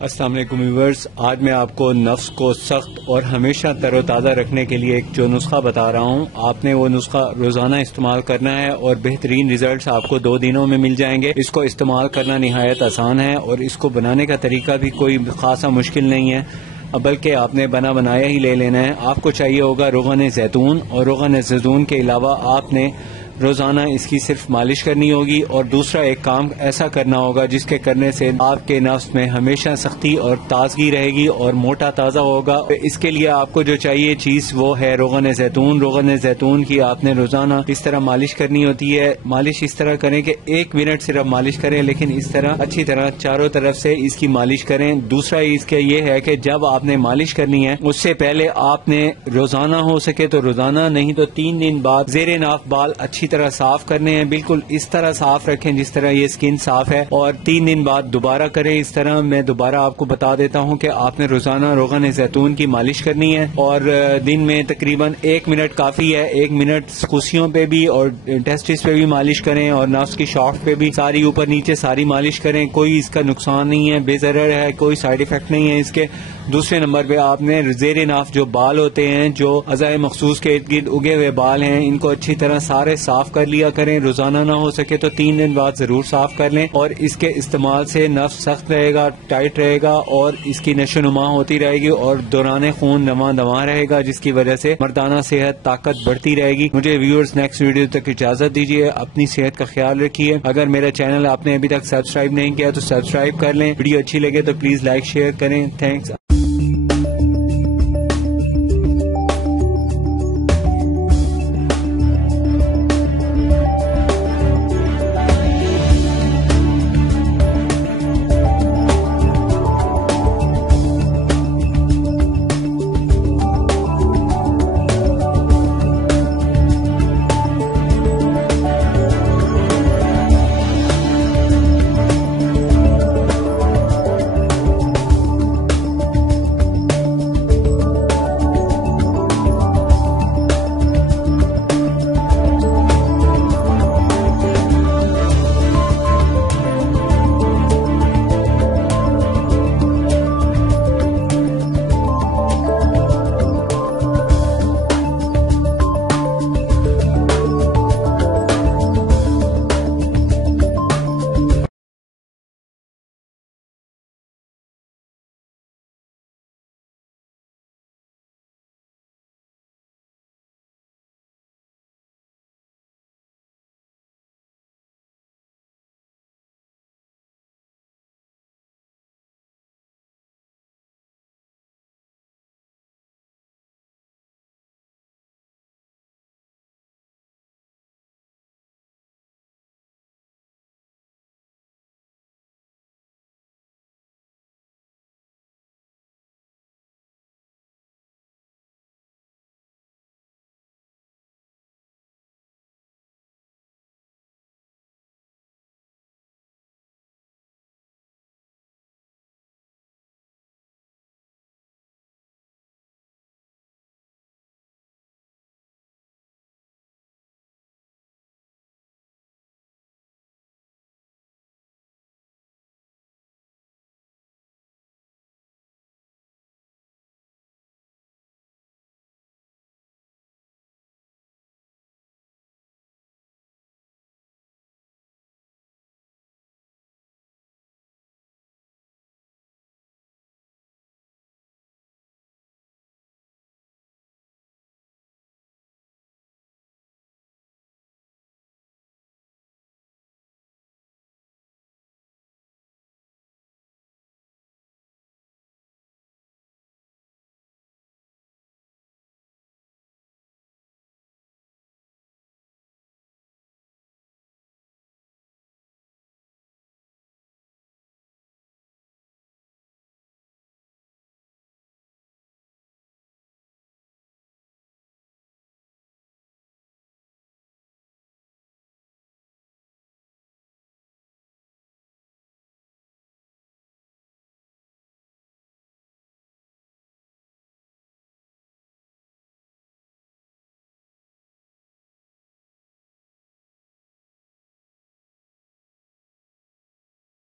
अस्सलाम वालेकुम व्यूअर्स, आज मैं आपको नफ्स को सख्त और हमेशा तरोताज़ा रखने के लिए एक जो नुस्खा बता रहा हूँ। आपने वो नुस्खा रोज़ाना इस्तेमाल करना है और बेहतरीन रिजल्ट्स आपको 2 दिनों में मिल जाएंगे। इसको इस्तेमाल करना निहायत आसान है और इसको बनाने का तरीका भी कोई खासा मुश्किल नहीं है, बल्कि आपने बना बनाया ही ले लेना है। आपको चाहिए होगा रोगन ज़ैतून, और रोगन ज़ैतून के अलावा आपने रोजाना इसकी सिर्फ मालिश करनी होगी। और दूसरा एक काम ऐसा करना होगा जिसके करने से आपके नफ्स में हमेशा सख्ती और ताजगी रहेगी और मोटा ताज़ा होगा। इसके लिए आपको जो चाहिए चीज़ वो है रोगन ज़ैतून। रोगन ज़ैतून की आपने रोजाना इस तरह मालिश करनी होती है। मालिश इस तरह करें कि 1 मिनट सिर्फ मालिश करें, लेकिन इस तरह अच्छी तरह चारों तरफ से इसकी मालिश करें। दूसरा इसका ये है कि जब आपने मालिश करनी है उससे पहले आपने रोजाना हो सके तो रोजाना, नहीं तो 3 दिन बाद ज़ेरे नाफ बाल अच्छी तरह साफ करने हैं। बिल्कुल इस तरह साफ रखें जिस तरह ये स्किन साफ है, और 3 दिन बाद दोबारा करें इस तरह। मैं दोबारा आपको बता देता हूं कि आपने रोजाना रोगन ज़ैतून की मालिश करनी है और दिन में तकरीबन 1 मिनट काफी है। 1 मिनट खुशियों पे भी और टेस्टिस पे भी मालिश करें और नफ्स की शाफ्ट पे भी सारी ऊपर नीचे सारी मालिश करें। कोई इसका नुकसान नहीं है, बेज़रर है, कोई साइड इफेक्ट नहीं है इसके। दूसरे नंबर पे आपने ज़ेरे नाफ जो बाल होते हैं, जो अज़ाए मखसूस के इर्द गिर्द उगे हुए बाल हैं, इनको अच्छी तरह सारे साफ कर लिया करें। रोजाना ना हो सके तो 3 दिन बाद जरूर साफ कर लें, और इसके इस्तेमाल से नफ्स सख्त रहेगा, टाइट रहेगा और इसकी नशोनुमा होती रहेगी और दौरान खून रवां दवां रहेगा, जिसकी वजह से मर्दाना सेहत ताकत बढ़ती रहेगी। मुझे व्यूअर्स नेक्स्ट वीडियो तक इजाजत दीजिए। अपनी सेहत का ख्याल रखिए। अगर मेरा चैनल आपने अभी तक सब्सक्राइब नहीं किया तो सब्सक्राइब कर लें। वीडियो अच्छी लगे तो प्लीज लाइक शेयर करें। थैंक्स।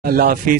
अल्लाह हाफिज।